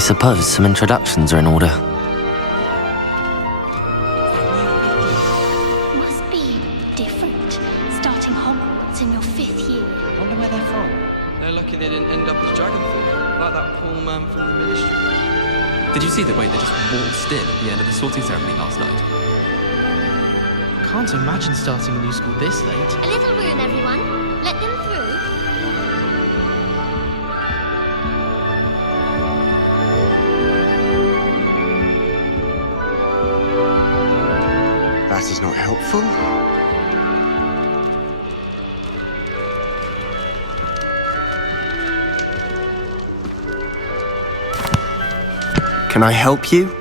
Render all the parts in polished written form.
suppose some introductions are in order. Must be different, starting Hogwarts in your 5th year. Wonder where they're from. They're lucky they didn't end up as Dragonfall, like that poor man from the Ministry. Did you see the way they just waltzed in at the end of the sorting ceremony last night? Can't imagine starting a new school this late. A little room, everyone. Let them through. That is not helpful. Can I help you?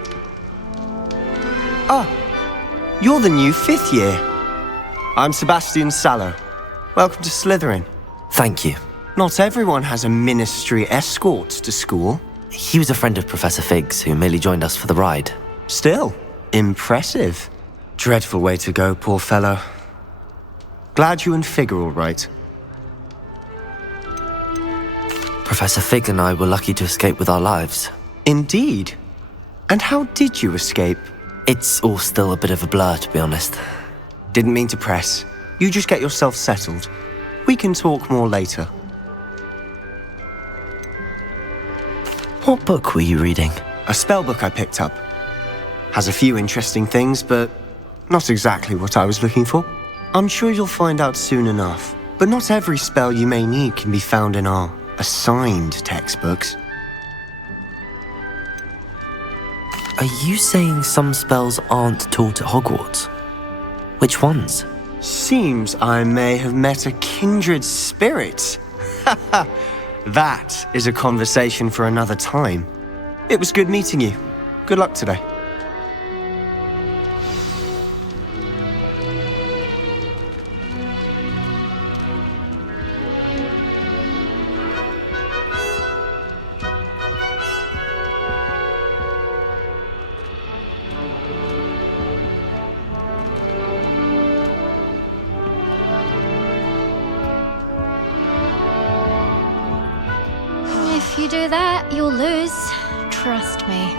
Ah, you're the new 5th year. I'm Sebastian Sallow. Welcome to Slytherin. Thank you. Not everyone has a ministry escort to school. He was a friend of Professor Fig's who merely joined us for the ride. Still, impressive. Dreadful way to go, poor fellow. Glad you and Fig are all right. Professor Fig and I were lucky to escape with our lives. Indeed. And how did you escape? It's all still a bit of a blur, to be honest. Didn't mean to press. You just get yourself settled. We can talk more later. What book were you reading? A spell book I picked up. Has a few interesting things, but not exactly what I was looking for. I'm sure you'll find out soon enough. But not every spell you may need can be found in our assigned textbooks. Are you saying some spells aren't taught at Hogwarts? Which ones? Seems I may have met a kindred spirit. That is a conversation for another time. It was good meeting you. Good luck today. If you do that, you'll lose. Trust me.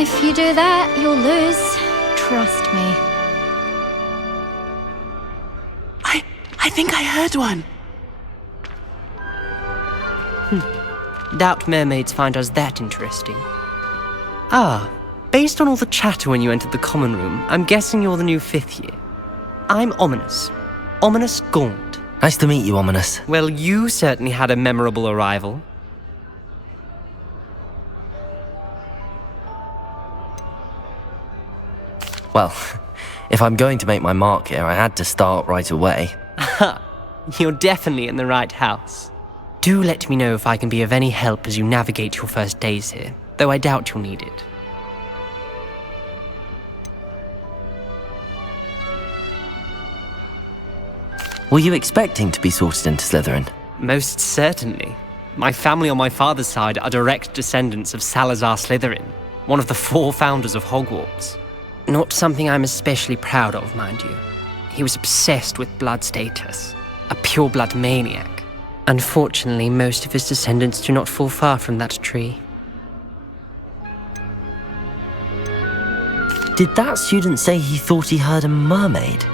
If you do that, you'll lose. Trust me. I think I heard one. Doubt mermaids find us that interesting. Ah, based on all the chatter when you entered the common room, I'm guessing you're the new 5th year. I'm Ominous. Ominous Gaunt. Nice to meet you, Ominous. Well, you certainly had a memorable arrival. Well, if I'm going to make my mark here, I had to start right away. You're definitely in the right house. Do let me know if I can be of any help as you navigate your first days here, though I doubt you'll need it. Were you expecting to be sorted into Slytherin? Most certainly. My family on my father's side are direct descendants of Salazar Slytherin, one of the 4 founders of Hogwarts. Not something I'm especially proud of, mind you. He was obsessed with blood status, a pure-blood maniac. Unfortunately, most of his descendants do not fall far from that tree. Did that student say he thought he heard a mermaid?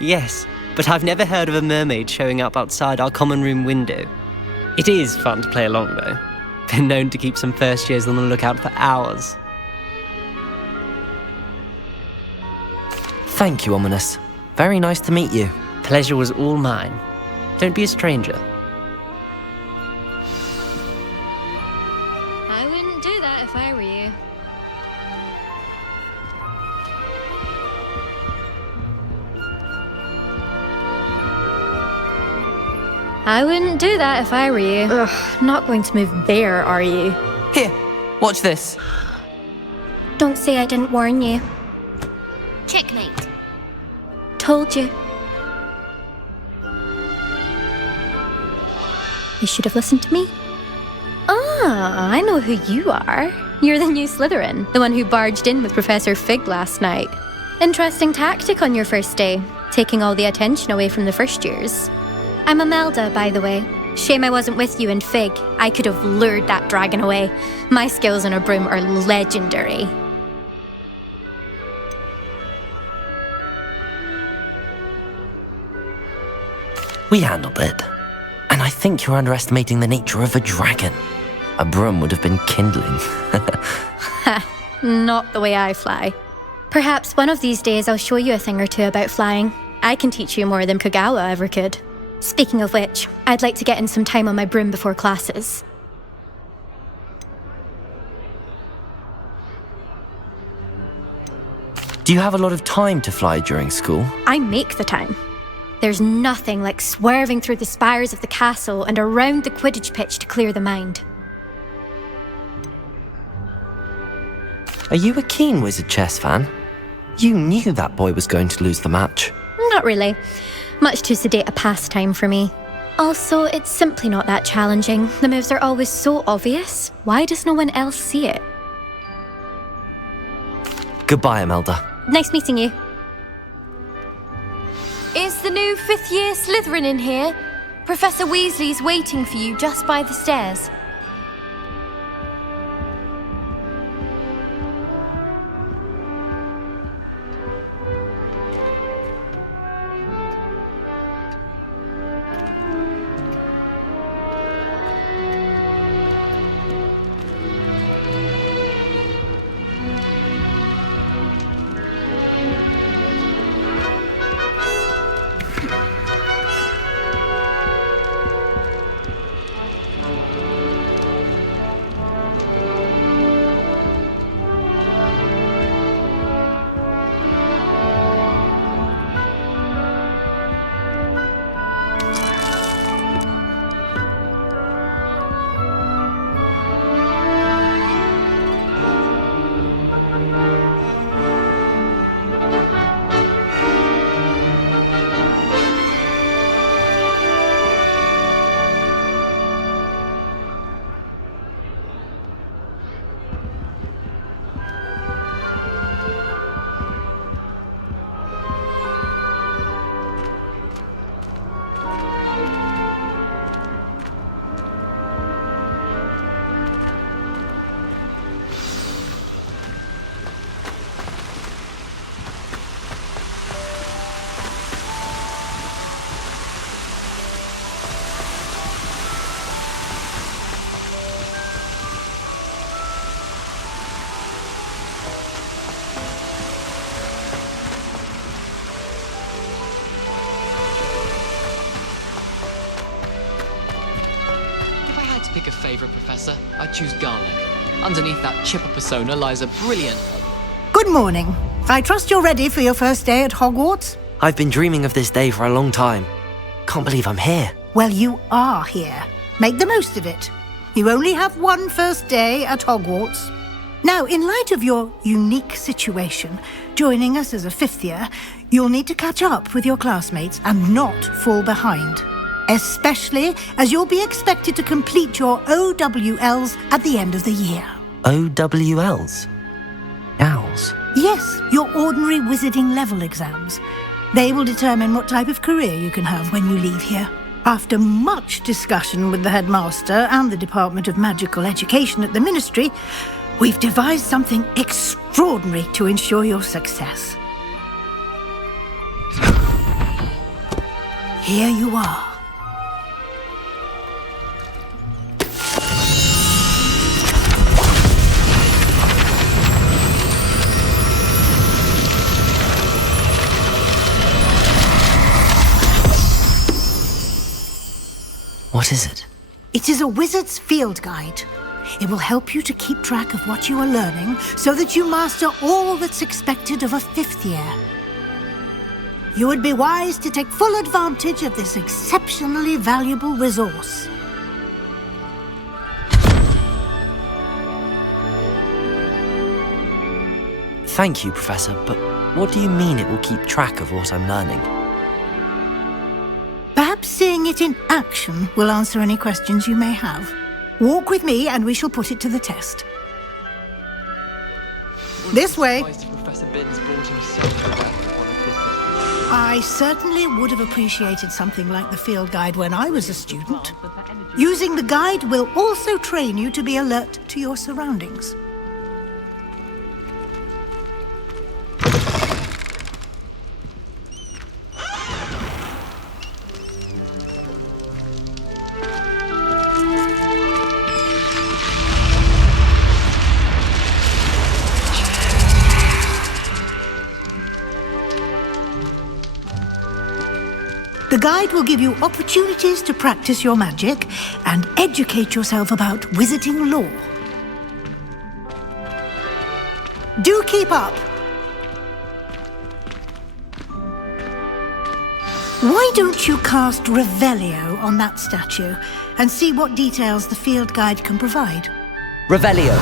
Yes, but I've never heard of a mermaid showing up outside our common room window. It is fun to play along, though. Been known to keep some first years on the lookout for hours. Thank you, Ominous. Very nice to meet you. Pleasure was all mine. Don't be a stranger. I wouldn't do that if I were you. I wouldn't do that if I were you. Ugh, not going to move there, are you? Here, watch this. Don't say I didn't warn you. Checkmate. Told you. You should have listened to me. Ah, I know who you are. You're the new Slytherin, the one who barged in with Professor Fig last night. Interesting tactic on your first day, taking all the attention away from the first years. I'm Imelda, by the way. Shame I wasn't with you in Fig. I could have lured that dragon away. My skills on a broom are legendary. We handled it. And I think you're underestimating the nature of a dragon. A broom would have been kindling. Not the way I fly. Perhaps one of these days I'll show you a thing or two about flying. I can teach you more than Kogawa ever could. Speaking of which, I'd like to get in some time on my broom before classes. Do you have a lot of time to fly during school? I make the time. There's nothing like swerving through the spires of the castle and around the Quidditch pitch to clear the mind. Are you a keen Wizard chess fan? You knew that boy was going to lose the match. Not really. Much too sedate a pastime for me. Also, it's simply not that challenging. The moves are always so obvious. Why does no one else see it? Goodbye, Imelda. Nice meeting you. Is the new 5th year Slytherin in here? Professor Weasley's waiting for you just by the stairs. Pick a favourite, Professor. I'd choose garlic. Underneath that chipper persona lies a brilliant... Good morning. I trust you're ready for your first day at Hogwarts? I've been dreaming of this day for a long time. Can't believe I'm here. Well, you are here. Make the most of it. You only have one first day at Hogwarts. Now, in light of your unique situation, joining us as a 5th year, you'll need to catch up with your classmates and not fall behind. Especially as you'll be expected to complete your OWLs at the end of the year. OWLs? Owls? Yes, your ordinary wizarding level exams. They will determine what type of career you can have when you leave here. After much discussion with the headmaster and the Department of Magical Education at the Ministry, we've devised something extraordinary to ensure your success. Here you are. What is it? It is a wizard's field guide. It will help you to keep track of what you are learning so that you master all that's expected of a 5th year. You would be wise to take full advantage of this exceptionally valuable resource. Thank you, Professor, but what do you mean it will keep track of what I'm learning? Perhaps seeing it in action will answer any questions you may have. Walk with me and we shall put it to the test. This way. Professor Binns brought himself to death for one of his misdeeds. I certainly would have appreciated something like the field guide when I was a student. Using the guide will also train you to be alert to your surroundings. The guide will give you opportunities to practice your magic and educate yourself about wizarding lore. Do keep up! Why don't you cast Revelio on that statue and see what details the field guide can provide? Revelio.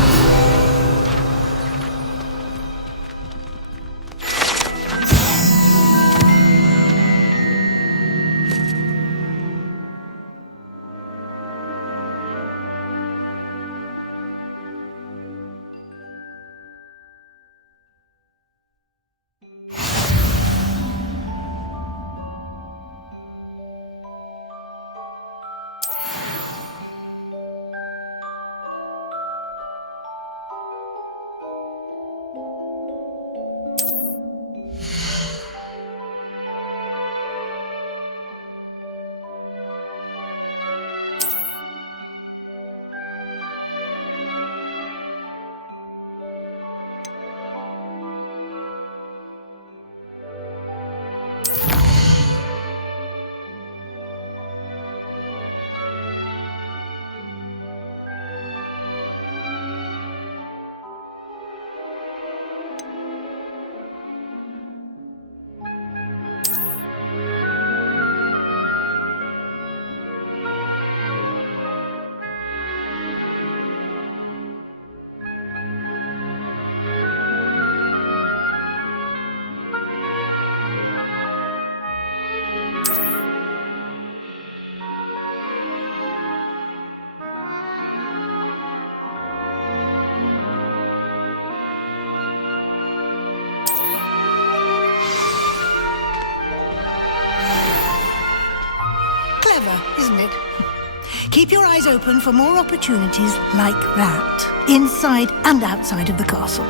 Clever, isn't it? Keep your eyes open for more opportunities like that, inside and outside of the castle.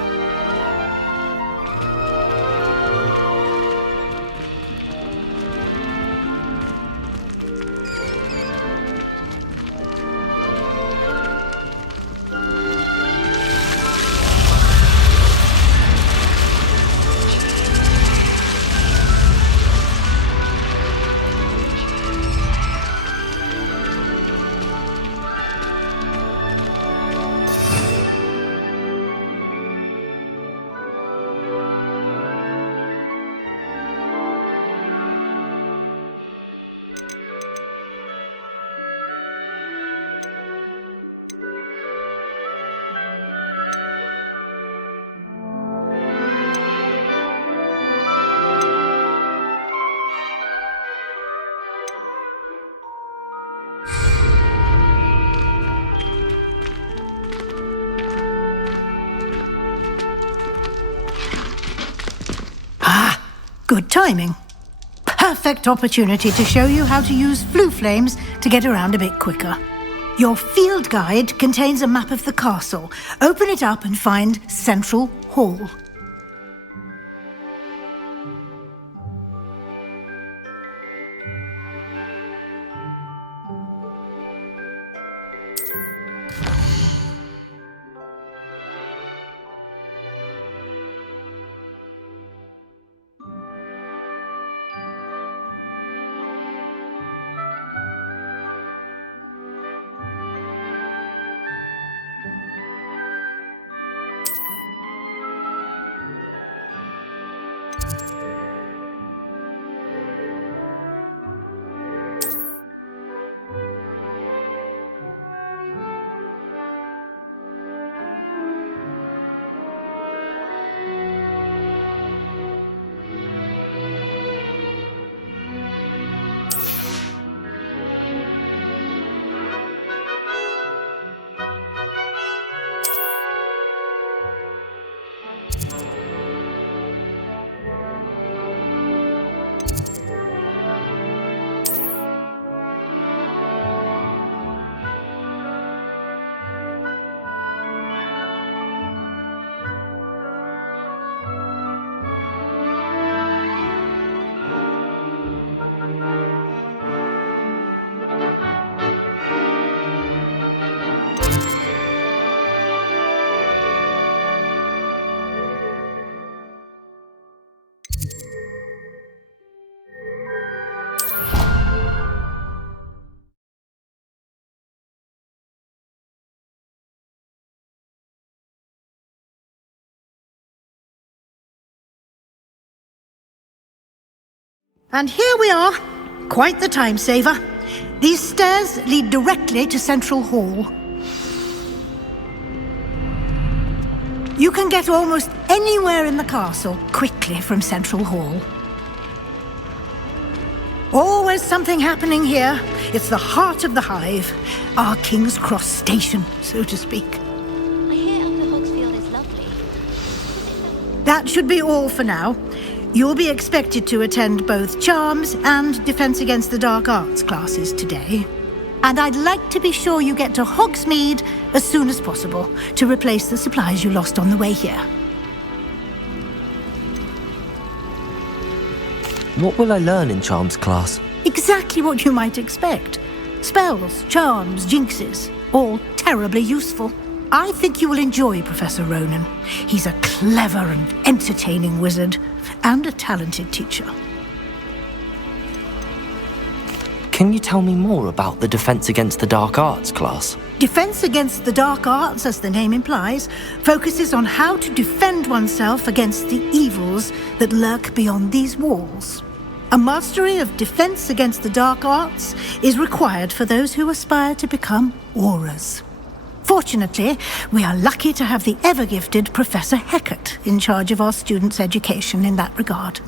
Good timing. Perfect opportunity to show you how to use flue flames to get around a bit quicker. Your field guide contains a map of the castle. Open it up and find Central Hall. And here we are. Quite the time saver. These stairs lead directly to Central Hall. You can get almost anywhere in the castle quickly from Central Hall. Always something happening here. It's the heart of the hive. Our King's Cross station, so to speak. I hear Uncle Hogsfield is lovely. That should be all for now. You'll be expected to attend both Charms and Defense Against the Dark Arts classes today. And I'd like to be sure you get to Hogsmeade as soon as possible to replace the supplies you lost on the way here. What will I learn in Charms class? Exactly what you might expect. Spells, charms, jinxes, all terribly useful. I think you will enjoy Professor Ronan. He's a clever and entertaining wizard, and a talented teacher. Can you tell me more about the Defense Against the Dark Arts class? Defense Against the Dark Arts, as the name implies, focuses on how to defend oneself against the evils that lurk beyond these walls. A mastery of Defense Against the Dark Arts is required for those who aspire to become Aurors. Fortunately, we are lucky to have the ever-gifted Professor Hecat in charge of our students' education in that regard.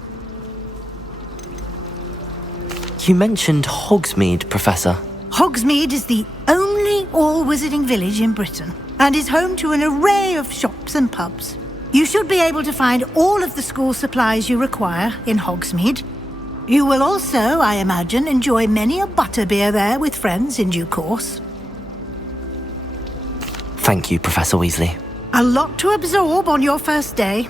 You mentioned Hogsmeade, Professor. Hogsmeade is the only all-wizarding village in Britain and is home to an array of shops and pubs. You should be able to find all of the school supplies you require in Hogsmeade. You will also, I imagine, enjoy many a butterbeer there with friends in due course. Thank you, Professor Weasley. A lot to absorb on your first day,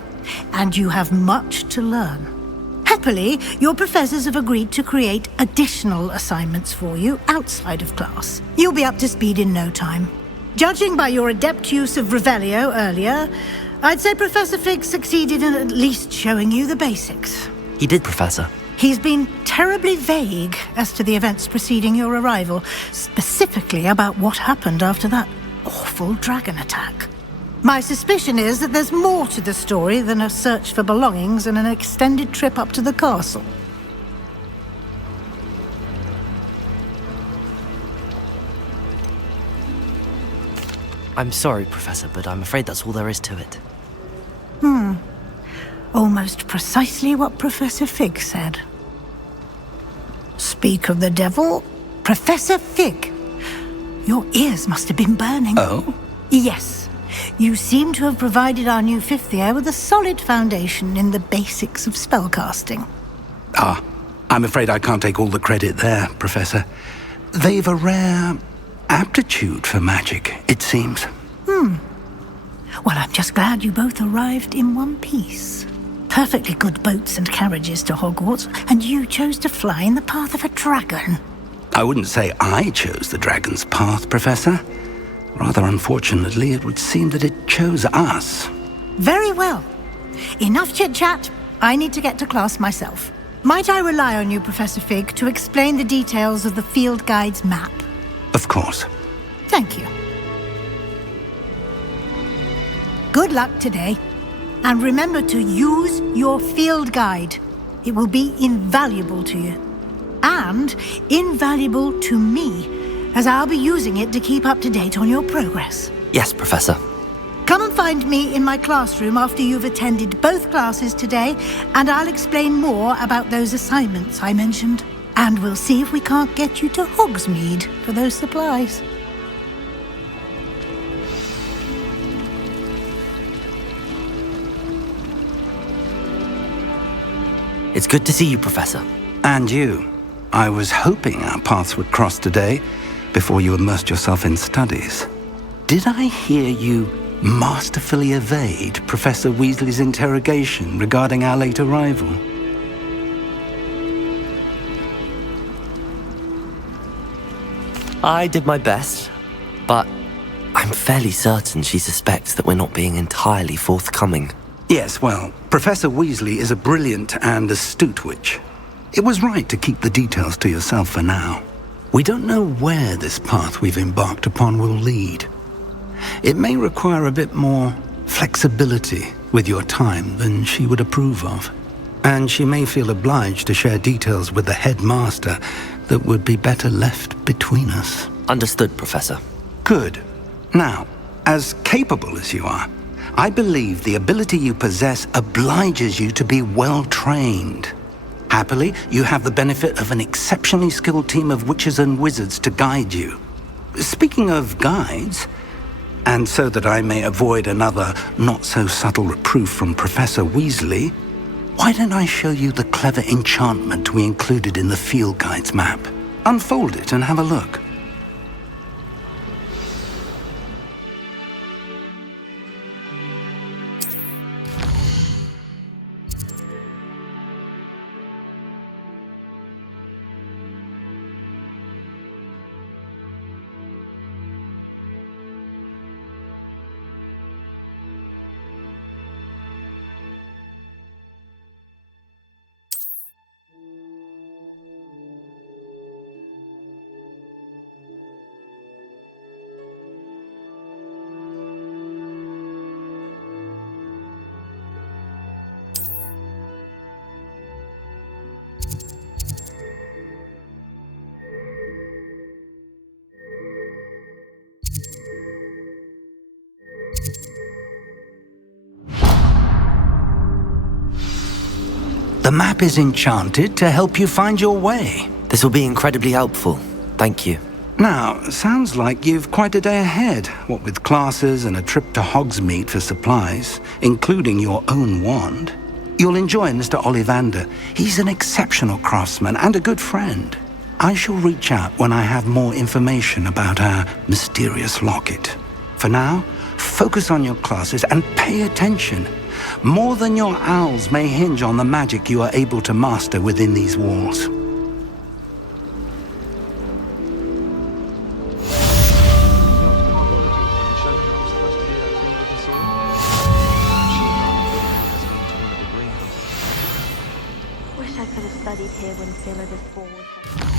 and you have much to learn. Happily, your professors have agreed to create additional assignments for you outside of class. You'll be up to speed in no time. Judging by your adept use of Revelio earlier, I'd say Professor Fig succeeded in at least showing you the basics. He did, Professor. He's been terribly vague as to the events preceding your arrival, specifically about what happened after that awful dragon attack. My suspicion is that there's more to the story than a search for belongings and an extended trip up to the castle. I'm sorry, Professor, but I'm afraid that's all there is to it. Almost precisely what Professor Fig said. Speak of the devil, Professor Fig. Your ears must have been burning. Oh? Yes. You seem to have provided our new fifth year with a solid foundation in the basics of spellcasting. Ah, I'm afraid I can't take all the credit there, Professor. They've a rare aptitude for magic, it seems. Well, I'm just glad you both arrived in one piece. Perfectly good boats and carriages to Hogwarts, and you chose to fly in the path of a dragon. I wouldn't say I chose the dragon's path, Professor. Rather unfortunately, it would seem that it chose us. Very well. Enough chit-chat. I need to get to class myself. Might I rely on you, Professor Fig, to explain the details of the field guide's map? Of course. Thank you. Good luck today. And remember to use your field guide. It will be invaluable to you. And invaluable to me, as I'll be using it to keep up to date on your progress. Yes, Professor. Come and find me in my classroom after you've attended both classes today, and I'll explain more about those assignments I mentioned. And we'll see if we can't get you to Hogsmeade for those supplies. It's good to see you, Professor. And you. I was hoping our paths would cross today, before you immersed yourself in studies. Did I hear you masterfully evade Professor Weasley's interrogation regarding our late arrival? I did my best, but I'm fairly certain she suspects that we're not being entirely forthcoming. Yes, well, Professor Weasley is a brilliant and astute witch. It was right to keep the details to yourself for now. We don't know where this path we've embarked upon will lead. It may require a bit more flexibility with your time than she would approve of. and she may feel obliged to share details with the headmaster that would be better left between us. Understood, Professor. Good. Now, as capable as you are, I believe the ability you possess obliges you to be well trained. Happily, you have the benefit of an exceptionally skilled team of witches and wizards to guide you. Speaking of guides, and so that I may avoid another not-so-subtle reproof from Professor Weasley, why don't I show you the clever enchantment we included in the field guide's map? Unfold it and have a look. The map is enchanted to help you find your way. This will be incredibly helpful. Thank you. Now, sounds like you've quite a day ahead, what with classes and a trip to Hogsmeade for supplies, including your own wand. You'll enjoy Mr. Ollivander. He's an exceptional craftsman and a good friend. I shall reach out when I have more information about our mysterious locket. For now, focus on your classes and pay attention. More than your owls may hinge on the magic you are able to master within these walls. Wish I could have studied here when Syllabus 4 was held.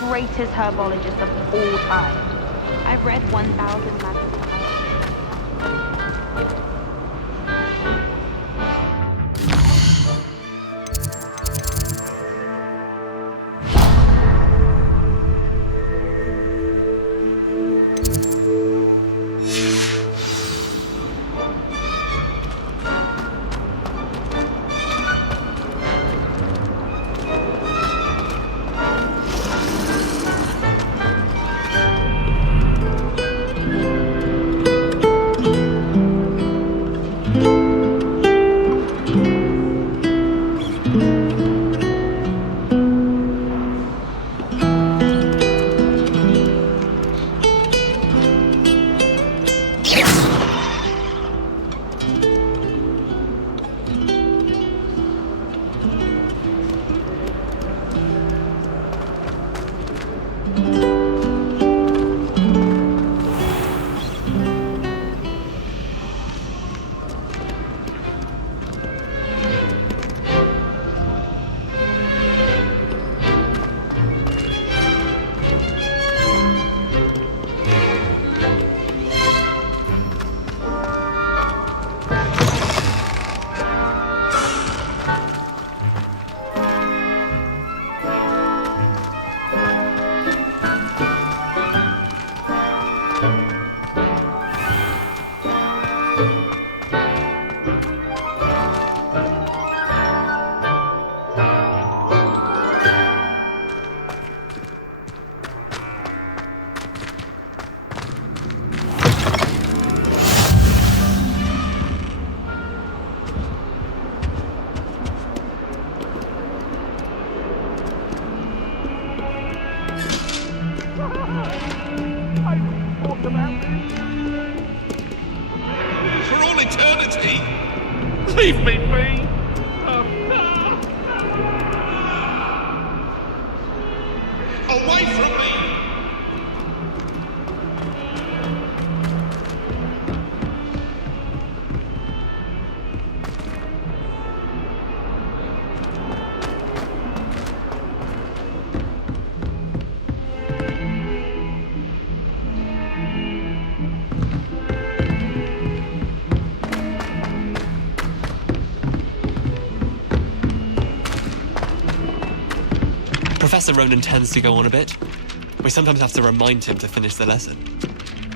Greatest herbologist of all time. I've read 1,000 magical For all eternity? Leave me be! Away from me! Professor Ronan tends to go on a bit. We sometimes have to remind him to finish the lesson.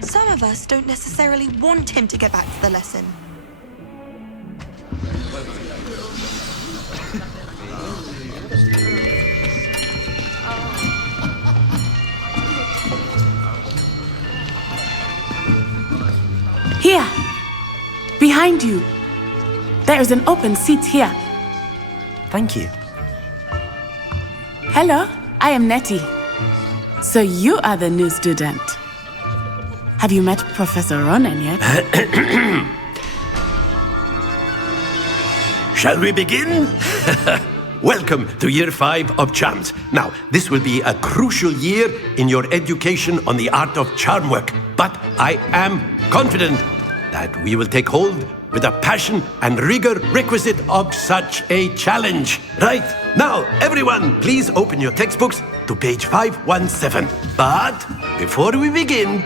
Some of us don't necessarily want him to get back to the lesson. Here! Behind you! There is an open seat here. Thank you. Hello, I am Nettie. So you are the new student. Have you met Professor Ronan yet? Shall we begin? Welcome to Year 5 of Charms. Now, this will be a crucial year in your education on the art of charm work. But I am confident that we will take hold with the passion and rigor requisite of such a challenge. Right, now, everyone, please open your textbooks to page 517. But before we begin,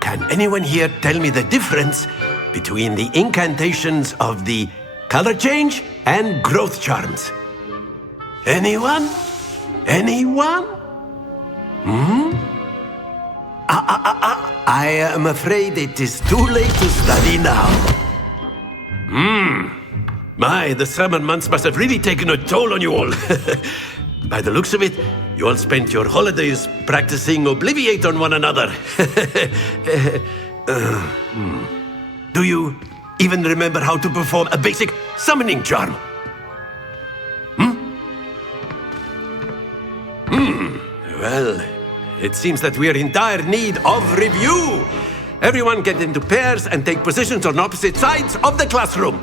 can anyone here tell me the difference between the incantations of the color change and growth charms? Anyone? Anyone? I am afraid it is too late to study now. My, the summer months must have really taken a toll on you all. By the looks of it, you all spent your holidays practicing Obliviate on one another. Do you even remember how to perform a basic summoning charm? Well, it seems that we are in dire need of review. Everyone get into pairs and take positions on opposite sides of the classroom.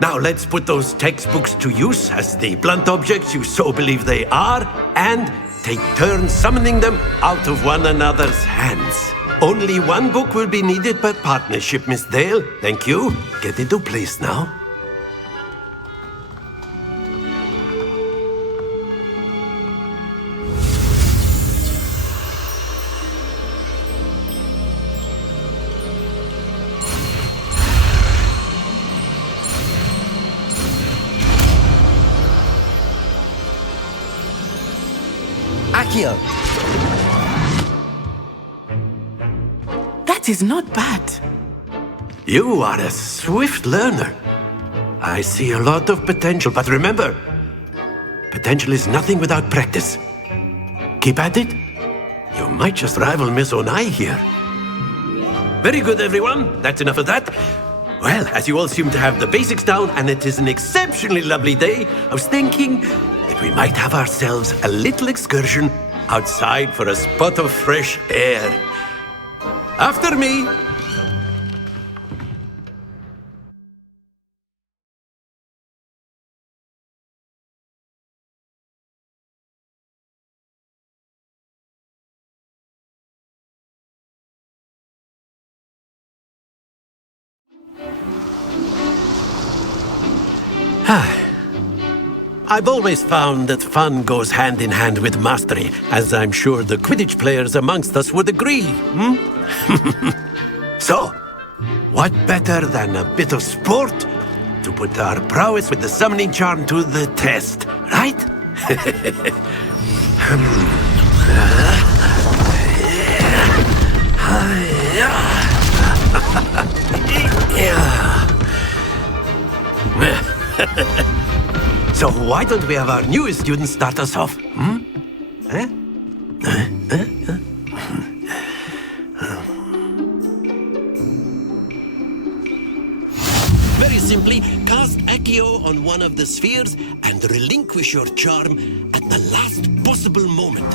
Now let's put those textbooks to use as the blunt objects you so believe they are, and take turns summoning them out of one another's hands. Only one book will be needed per partnership, Miss Dale. Thank you. Get into place now. Accio! That is not bad. You are a swift learner. I see a lot of potential, but remember, potential is nothing without practice. Keep at it. You might just rival Miss Onai here. Very good, everyone. That's enough of that. Well, as you all seem to have the basics down, and it is an exceptionally lovely day, I was thinking that we might have ourselves a little excursion outside for a spot of fresh air. After me. I've always found that fun goes hand in hand with mastery, as I'm sure the Quidditch players amongst us would agree. So, what better than a bit of sport to put our prowess with the summoning charm to the test, right? So why don't we have our newest student start us off? Very simply, cast Accio on one of the spheres and relinquish your charm at the last possible moment.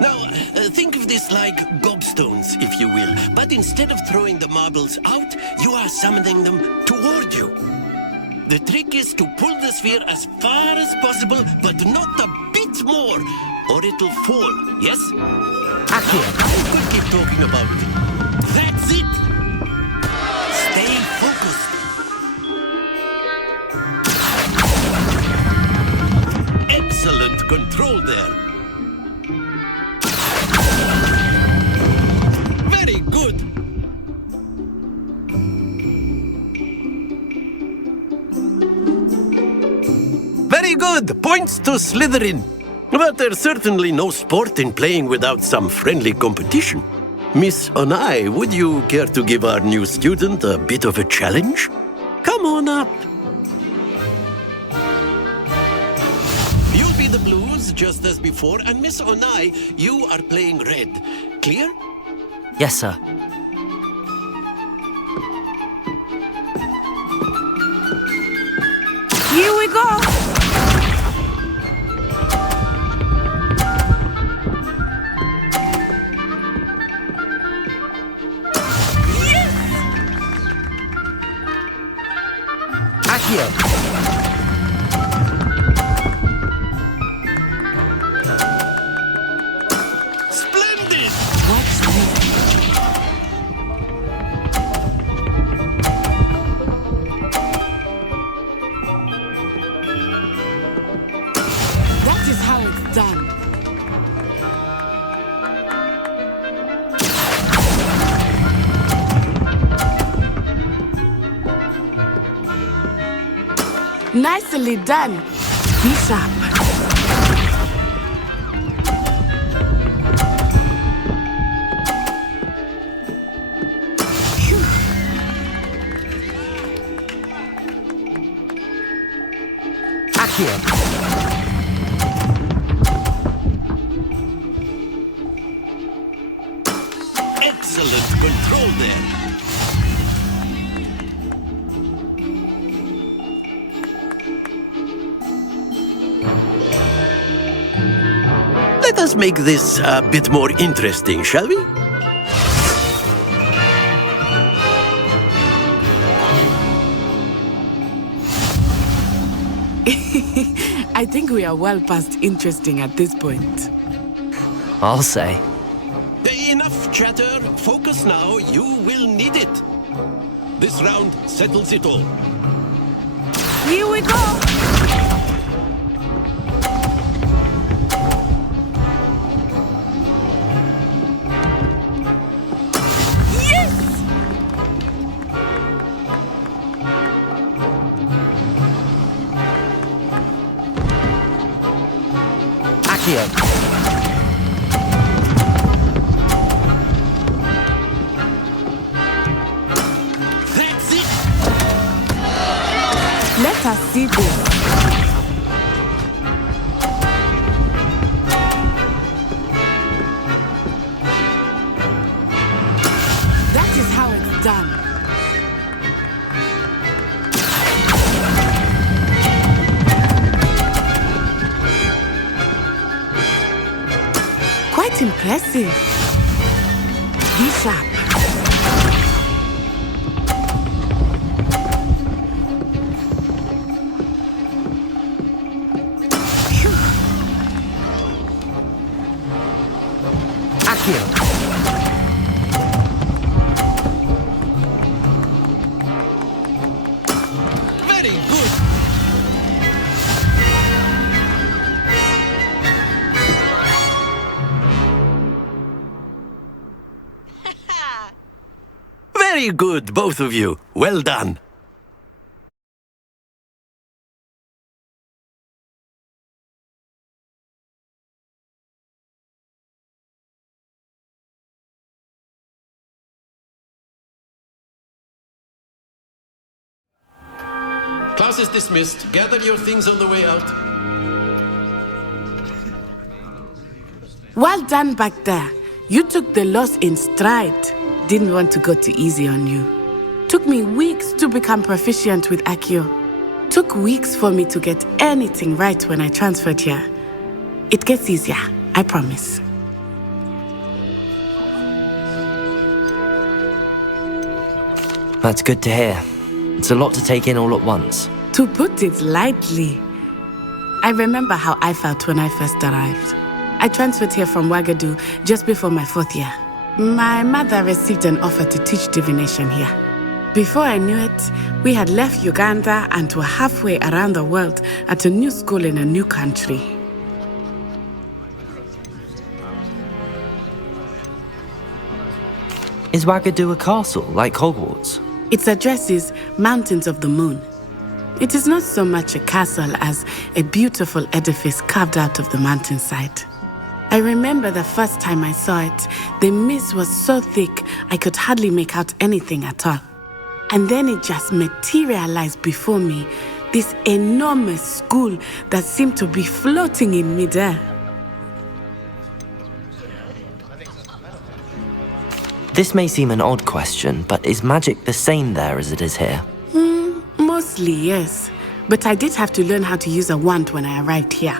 Now, think of this like gobstones, if you will. But instead of throwing the marbles out, you are summoning them toward you. The trick is to pull the sphere as far as possible, but not a bit more, or it'll fall, yes? Accio. I could keep talking about it. That's it! Stay focused. Excellent control there. Very good. Very good. Points to Slytherin. But there's certainly no sport in playing without some friendly competition. Miss Onai, would you care to give our new student a bit of a challenge? Come on up. You'll be the blues, just as before, and Miss Onai, you are playing red. Clear? Yes, sir. Here we go! Accio. Splendid! Watch me. That is how it's done. Nicely done. Be sharp. Accio. Excellent control there. Let us make this a bit more interesting, shall we? I think we are well past interesting at this point. I'll say. Enough chatter. Focus now. You will need it. This round settles it all. Here we go! Accio. That's it. Let us see this. That is how it's done. Quite impressive. Be sharp. Accio. Very good. Very good, both of you. Well done. Class is dismissed. Gather your things on the way out. Well done back there. You took the loss in stride. Didn't want to go too easy on you. Took me weeks to become proficient with Accio. Took weeks for me to get anything right when I transferred here. It gets easier. I promise. That's good to hear. It's a lot to take in all at once. To put it lightly, I remember how I felt when I first arrived. I transferred here from Wagadu just before my 4th year. My mother received an offer to teach divination here. Before I knew it, we had left Uganda and were halfway around the world at a new school in a new country. Is Wagadu a castle, like Hogwarts? Its address is Mountains of the Moon. It is not so much a castle as a beautiful edifice carved out of the mountainside. I remember the first time I saw it, the mist was so thick I could hardly make out anything at all. And then it just materialized before me, this enormous school that seemed to be floating in midair. This may seem an odd question, but is magic the same there as it is here? Mostly, yes. But I did have to learn how to use a wand when I arrived here.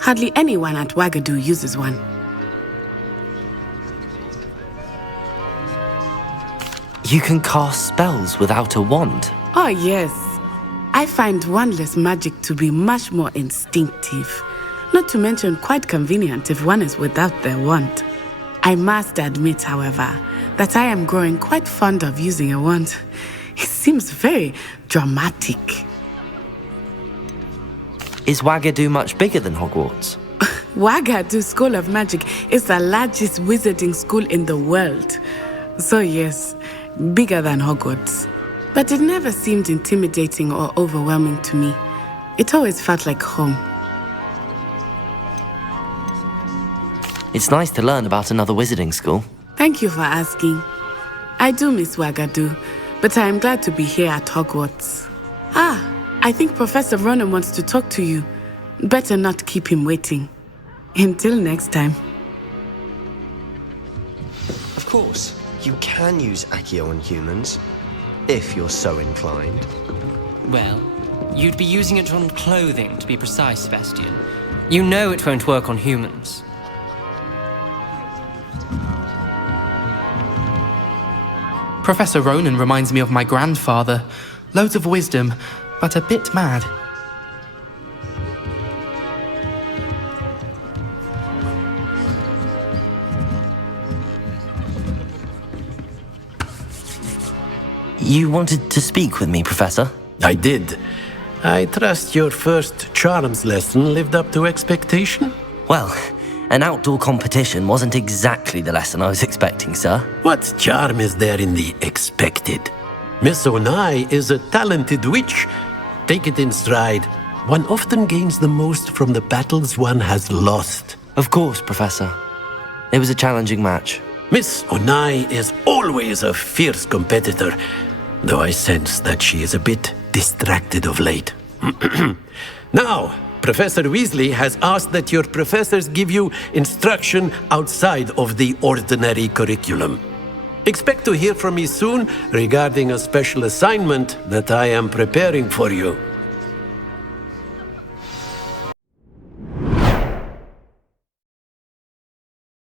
Hardly anyone at Wagadu uses one. You can cast spells without a wand? Oh, yes. I find wandless magic to be much more instinctive. Not to mention quite convenient if one is without their wand. I must admit, however, that I am growing quite fond of using a wand. It seems very dramatic. Is Wagadu much bigger than Hogwarts? Wagadu School of Magic is the largest wizarding school in the world. So yes, bigger than Hogwarts. But it never seemed intimidating or overwhelming to me. It always felt like home. It's nice to learn about another wizarding school. Thank you for asking. I do miss Wagadu, but I am glad to be here at Hogwarts. I think Professor Ronan wants to talk to you. Better not keep him waiting. Until next time. Of course, you can use Accio on humans, if you're so inclined. Well, you'd be using it on clothing, to be precise, Sebastian. You know it won't work on humans. Professor Ronan reminds me of my grandfather. Loads of wisdom, but a bit mad. You wanted to speak with me, Professor? I did. I trust your first charms lesson lived up to expectation? Well, an outdoor competition wasn't exactly the lesson I was expecting, sir. What charm is there in the expected? Miss Onai is a talented witch. Take it in stride. One often gains the most from the battles one has lost. Of course, Professor. It was a challenging match. Miss Onai is always a fierce competitor, though I sense that she is a bit distracted of late. Now, Professor Weasley has asked that your professors give you instruction outside of the ordinary curriculum. Expect to hear from me soon regarding a special assignment that I am preparing for you.